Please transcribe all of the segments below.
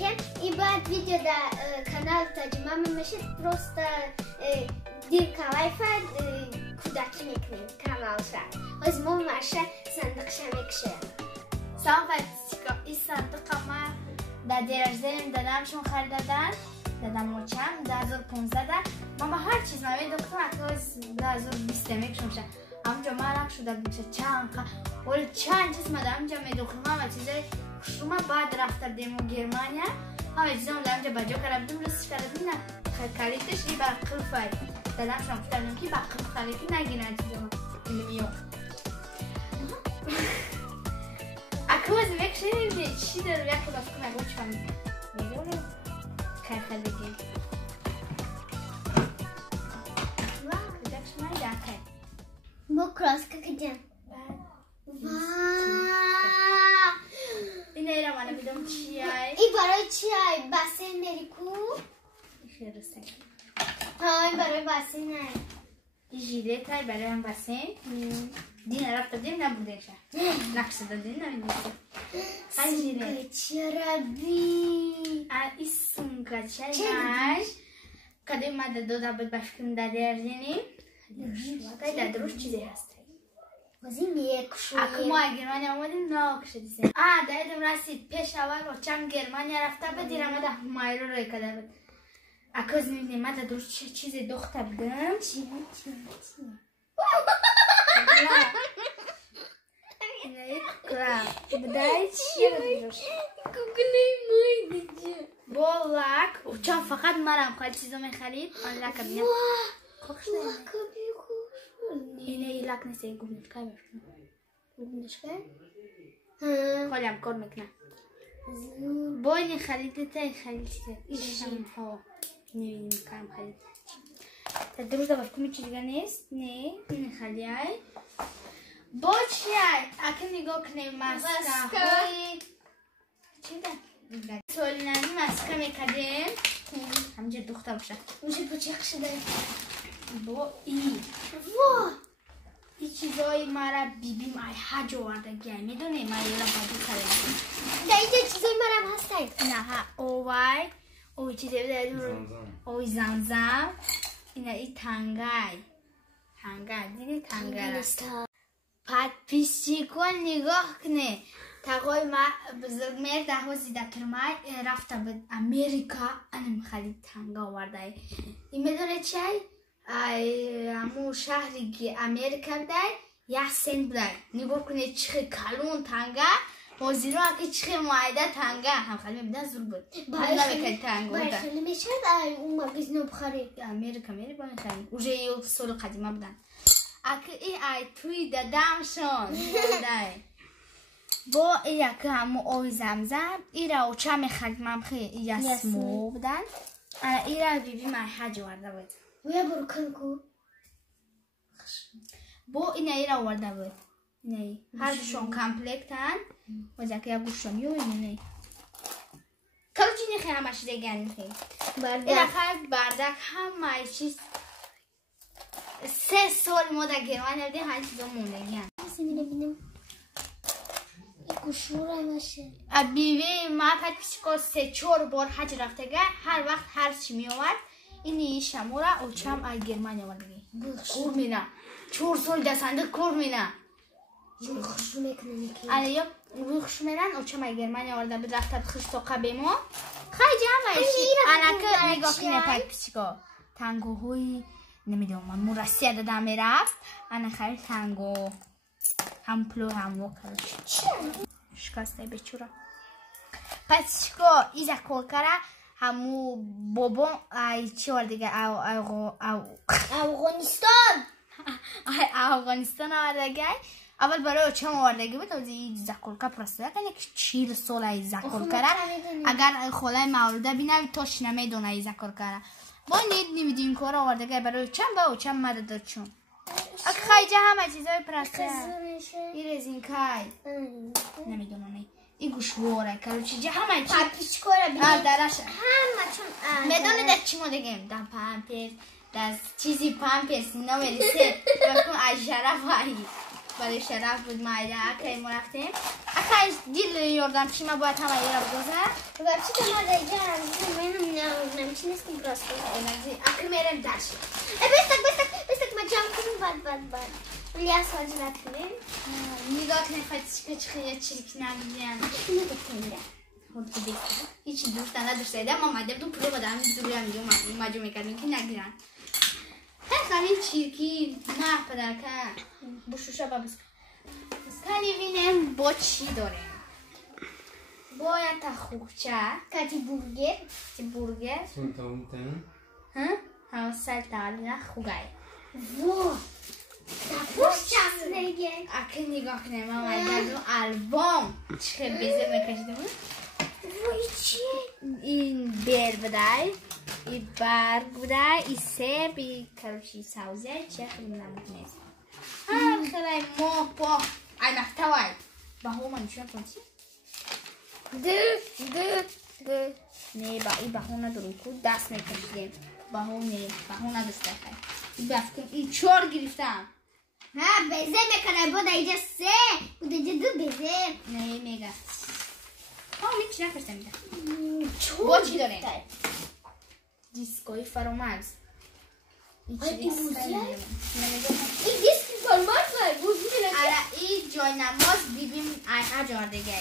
علیکم. این بعد ویدیو در کانال ترجمه میشه. просто دیر کلایفه کودکی میکنیم کانال شد. از ما ماشه صندوق شمیکشه. سلام بچه‌ها. این صندوق ما در درجه دادمشون خریدن. دادم وچم 2015 من با هر چیز نوید دکتر از 2020 میکشم شه. همونجا مرگ شده بچه چند چیز مدام جا میدوخم و چیزای شما بعد رفته دیمو گرمانیا همه چیزام دارم بجا کردم رسش کردم نه کلیتش ای بر قلفای دادم شما کردم که بر قلف کلیتی نگیرن چیزام این میو اکوز میکشیم چی داره یک خدا فکر نگو چون میدونم کار خیلی مو کراس که کجم این ایران من میدونم چیه این برای چیه بسین نریکو خیرسته های برای بسین نه این جیلت های برای هم بسین دین رفت دیم نبوده شه نقش دادین نمیدونم خیلی جیلت چرا بی این سونکا چه کدوم ماده دو دابل باشکن داده ارزینی که دروش چیزی هست وزی میکشوی اکما گرمانیا آمدیم ناکشه دیسیم دایدم رسید پیش اول و چم گرمانیا رفته بود دیرم ده همایرو روی کده بود اکاز میبینیم ماده دروش چه چیزی دخته بودم چی اینه کلا بدای چی دروش گوگلی موی دیجی بولک و چم فقط مرم خواهد چیزو میخرید آن لکه بینیم خوش اینه ای لک نیسته گوگنشکای باشم گوگنشکای؟ خالیم کار میکنه با اینه خریده تای خریده ایشم ها نوینیم کارم خریده تا دروز باش کمی چیزگاه نیست نه اینه خریده با چی های اکه نگاه کنه مسکه های چی ده؟ سوالی نمی مسکه میکردیم همجه دختر باشه میشه بچه شده با این واه این چیزایی مرا بیبیم ای حج آورده گه میدونی من یه لحظه کردم در اینجا چیزای مرم هستن نه ها اوی چیزایی بده اوی زمزم اینه ای تنگای دیدی تنگای را پد پیشی کن نگاه کنه تاقای ما بزرگ میر ده ها زیده کرمای رفته بود امریکا انم خرید تنگا آورده این میدونه چی همون شهری که امریکا بوده یک سنت بوده نگاه کنه چخه کلون تنگه موزیرو اگه چخه معایده تنگه هم خیلی میبینه زور بود باید خیلی میشه اون مگزینو بخاری امریکا میخرید اوژه یک سال قدیمه بودن اگه ای توی دادمشون با ای که همون اوی زمزم ای را اوچه میخرید من خیلی یسمو بودن ای را بیبی من حج ورده بود ویا برو کنکو با این ای را ورده بود نه هر دوشون کمپلکتن وزا که یا گوشم یو اینه کلو چی نخی همش دیگه نخی ای را خرید بردک همه چیز 3 سال ما در گرمان نبودیم هر چیزا موندگی ببینم این گوشور همشه بیوی ما پد 3-4 بار حج رفته گه هر وقت هر چی می آورد اینی شمورا او چم از گرمان آوردگی کور مینا 4 سال دستنده کور مینا خوشو میکنه آره یا خوش میرن او چم از گرمان آورده بود رفته خشتاقه بیمو خیلی جمعه انا که نگاه کنه پد پیچکا تنگوهوی نمیدونم من مرسی دادم میرفت انا خیلی تنگو هم پلو هم وکرش شکسته بچورا پس چیکو ایزا کلکره همو بابا ای چی وردگه افغانستان آوردگه اول برای چم آوردگه بود از ایزا کلکه پرسته کنه که 40 سال ایزا کلکره اگر خلای مولده بینم توش نمیدونه ایزا کلکره با نمیدیم کار آوردگه برای چم با چم مدد چون اگه خیلی همه چیزای پرسته این رزینکای نمیدونم این گوشواره کلو چیزی همه چیز پاپیش کاره درش همه چون میدونه در چی ما دگیم در پامپرس در چیزی پامپرس نوریسه بکن از شرف هایی برای شرف بود مایده اکی ما رفتیم اکی دیل یاردم چی ما باید همه یه رو بگذار بچه که ما دیگه منم نمیچی نیستیم براست اکی میرم داشت بستک ما جمع کنیم بد ولی از حاج نکنیم نگاه کنیم خواهد چیکه چیک نمیدیم خود بگذار هیچی دوست نداشته اما مایده بدون پلو بدم دوری هم دیگه مجموع میکردیم که نگیرن خیلی چیرکی نه پدرکن بشوشه با بسکنی بینیم با چی داریم باید تا خوکچه کتی بورگر سلطان همه سال تالی خوگای وو تپوش چست نگه اکی نگاه کنیم ما مایدردون البام چه بیزه میکشیدیم وای چیه؟ این بیر بدای این برگ بدای این سیب این کروشی سوزه چه خیلی نمود نیست خیلی ماه با ای محتوای با همه من نشون کن چی؟ نه با این با همه ندارم کود دست میکشیدیم با همه نداشته خیلی این بفکن این چار گرفتم ها بیزه میکنه بود اینجا سه بود اینجا دو بیزه نه میگه این چی نکشته میده با چی داریم؟ دیسکوی فرامرز این دیسک فرامرز این جای نماز بیبیم هر جار دیگه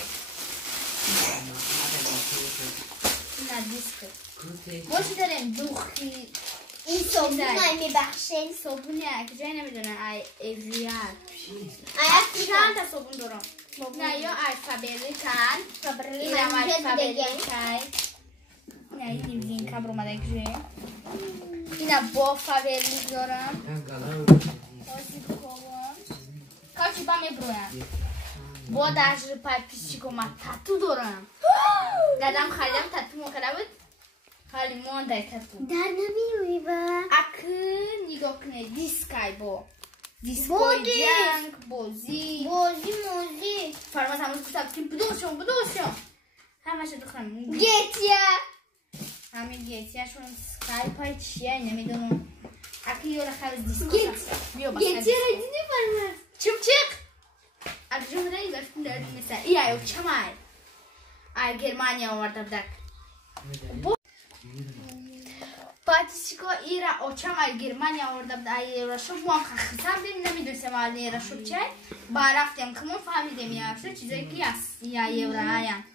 نه دیسک با چی داریم؟ دوخی این صابونه میبخشه صابونه که جای نمیدونن ایوریال چند تا صابون دارم نه یا الفابریکان اینم الفابریکای نه این دیوزین کبر اومده که اینم با فابریک دارم کاچی با میبرویم با درجه پای پیشی که من تاتو دارم دادم خریدم تاتو مکرده بود خالی مانده تاتو در نمیروی با اکه نگاه کنه دیسکای با دیسکوی جنگ بازی فرماز همون گفتم که بدوشم همه شد دخترم گیتیا همین گیتیا شون سکایپای چیه نمیدونم اکی یورا خیلی دیسکو گیتیا را دیدی فرماز چمچق اکی جمعه رایی گفتم دارد مثل ای ایو چمای ای گرمانیا آورده بدک پاتیسیکو ایرا اوچامای گرمانیا آورده بود ایرا شب ما خسام دیم نمیدونستم حالی ایرا شب چه با رفتیم کمون فهمیدیم یا شو چیزایی که هست یا ایرا هایم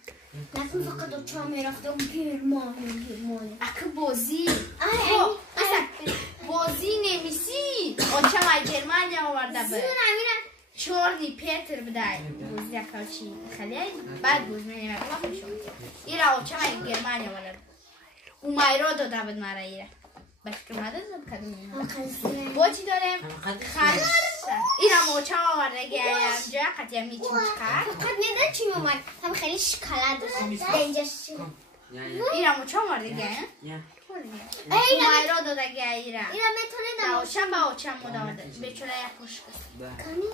نکن فقط اوچامی رفتم گرمانی اکه بازی بازی نمیسی اوچامای گرمانیا آورده بود چورنی پیتر بدای بازی اکاچی خیلی بعد بازی نمیدونم ایرا اوچامای گرمانیا آورده اومایرا داده بود مرا ایره بشکر ماده دادم کدوم با چی داریم؟ خرش ایره موچه آورده گه جا قطعه میچیم چکر فقط میدن چی اومد هم خیلی شکلات داشت اینجاش ایره موچه آورده گه اومایرا داده گه ایره میتونه اوچم با اوچم مده آورده بیچونه یک پوش کسی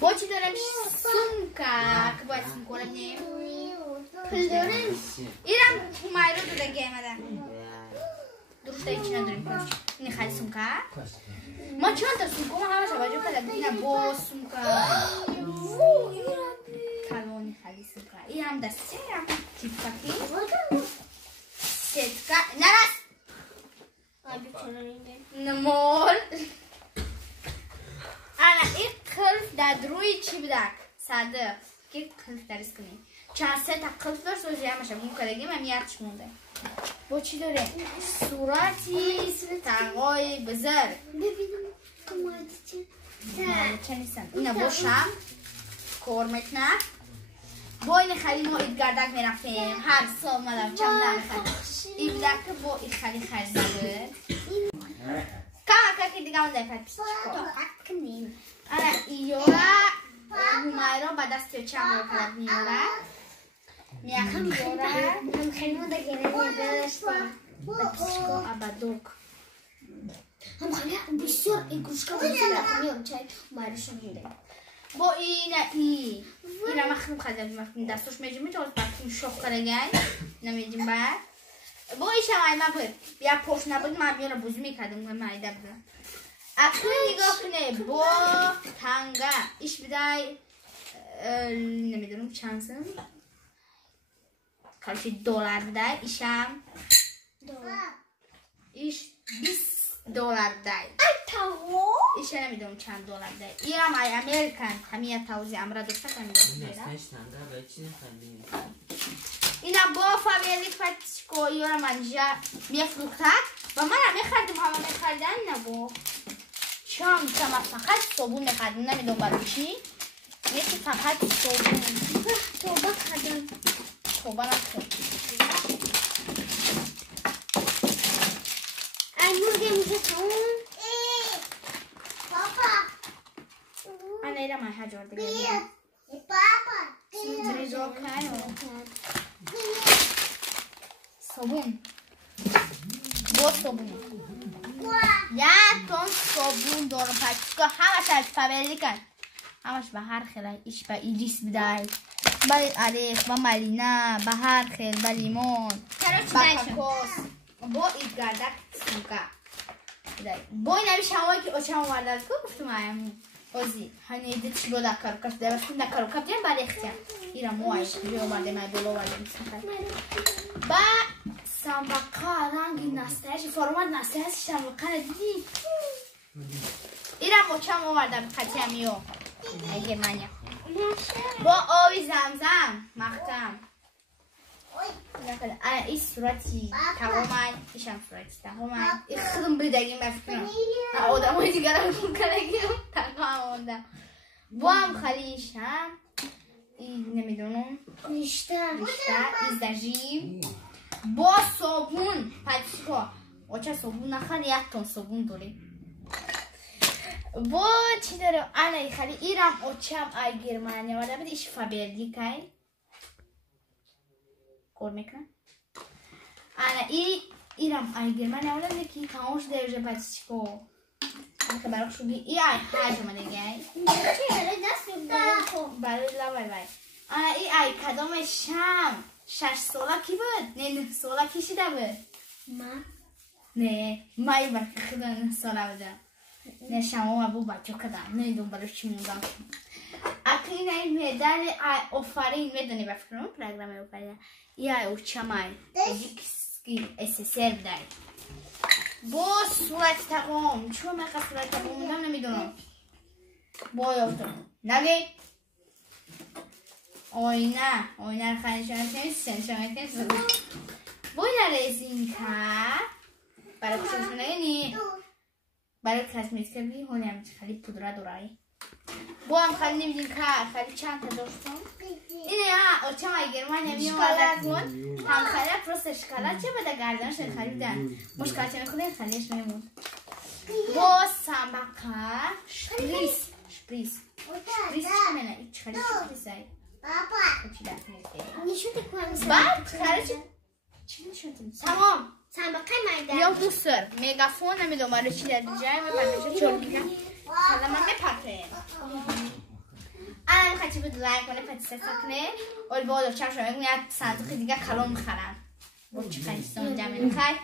با چی داریم؟ سونکا که باید سونکا رو نیم پل داریم ایره اومایرا داده گه مده درسته هیچی نداریم کنش اینه خیلی سونکا ما چند تا سونکا ما همه شباجه کنم اینه با سونکا کلونی خیلی سونکا این هم دسته هم تیفاکی ستکا نرس نمول انا این قلف در روی چی بدک صدق که قلف درست کنی چند سه تا قلف داشت و جمعش هم کدگیم هم یادش مونده با چی داره؟ صورتی تنقای بزرگ ببینم کماید چه نیستن اینه با شم کار میکنه با این خیلی ما ایدگردک میرفتیم هر سال مدام چند در این بدک با این خیلی خریده بود که دیگه اون دفعه پیش کنیم ایورا همایرا با دستی چند رو کرد میورا میاخم ایورا هم خیلی مده گرمی داشتم بپیشکو ابادوک هم خیلی بسیار ایگوشکا بسیار نکنیم چای مایرش میده با اینا مخنوم خدم دستوش میجیم تو باکیم شوخ کرگای نمیجیم با ایش هم ایما بود بیا پوش نبود من بیارم بوز میکردم من ایده بودم اکنون نگاه کنه با تنگه ایش بدای نمیدونم چند سن کارشی دلار بدای ایشم ایش $20 بدای ایش نمیدونم چند دلار بدای ایرم ای امریکن همیه توزی امرا دوسته کنیم اینا با فامیلیک فتشکو ایرم منجا میفروخته و من هم میخردم همه میخردن نبو شام فقط صابون میخردم نمیدونم برای چی یکی فقط صابون توبه خردم توبه نخورد مرغ میشه تموم پاپا انا ایرم ای حجار دیگه پاپا بریزو کنم صابون با صابون یک تون صابون دارم پاکیزکو همش از فابریکن همش به هر خیلی ایش به ایریس بدای برای علیخ و ملینا به هر خیل به لیمون به کاکوس با این گردک سوکا با این همیشه هوایی که اوچه هم ورداد که گفتم هایم اوزی هنی دید چلو دکارو کش دوستیم دکارو کپتیم برای اختیم ایرم موهایی بیو برده مای بلو برده میسنخه با سنبقا رنگی نستهش فرماد نستهش سنبقا دیدی ایرم اوچه هم ورداد بخطیم میو اگه منیا با آوی زمزم مختم این صورتی تماما ایشم صورتی تماما این خودم بدگیم بفکنم آدم های دیگر هم کنگیم تنها آمونده با هم خلیشم این نمیدونم نیشته این زجیم با صابون پدیشکو اوچه صابون نخواد یک تون صابون داری با چی داره آنه خالی ایرم اوچم ای گرمانیا ولی بده ایش فابرلی کن کور میکنم آنه ایرم ای گرمانیا ولی بده که کاموش درجه پدیشکو که برای شوگی ای حجم دیگه چی داره دست بگم برای لبای بای آنه ای کدام شم 6 ساله کی بود؟ نه 9 ساله کی شده بود؟ نه مای برکه خدا 9 ساله بودم نه شما ابو بچه کدام نمیدونم برای چی موندم اکنون این مدل آفرین میدونی بفکرم پروگرام آفرین یا اوچمای دیگه SSL داری با صورت تقام چون من صورت تقام موندم نمیدونم با یافتم نگی آینه رو خیلی شما تنیست با این رزین که برای کششون نگی برای کسمیت که بی هونی همچه خیلی پودره دورایی با هم خیلی نمیدیم که خیلی چند تا داشتم اینه ها اوچه های گرمان نمیم وارد کن هم خیلی پروست اشکالات چه بده گردنش خریدن مشکلات نمیخوده خیلیش نمود با سمبقه شپریس چه منه ایچ خیلی شپریس هایی نشونده کنم بعد خیلی چی نشونده تمام سنبقه مایده یا دوستر میگافون نمیدونم برای چی در جای میپرده چون دیگه حالا من میپرده الان خیلی بود لایک کنه پتیسه سکنه اول با دو چم شما میگه صندوق دیگه کلام میخرن با چی خیلی سون جمعه میخوای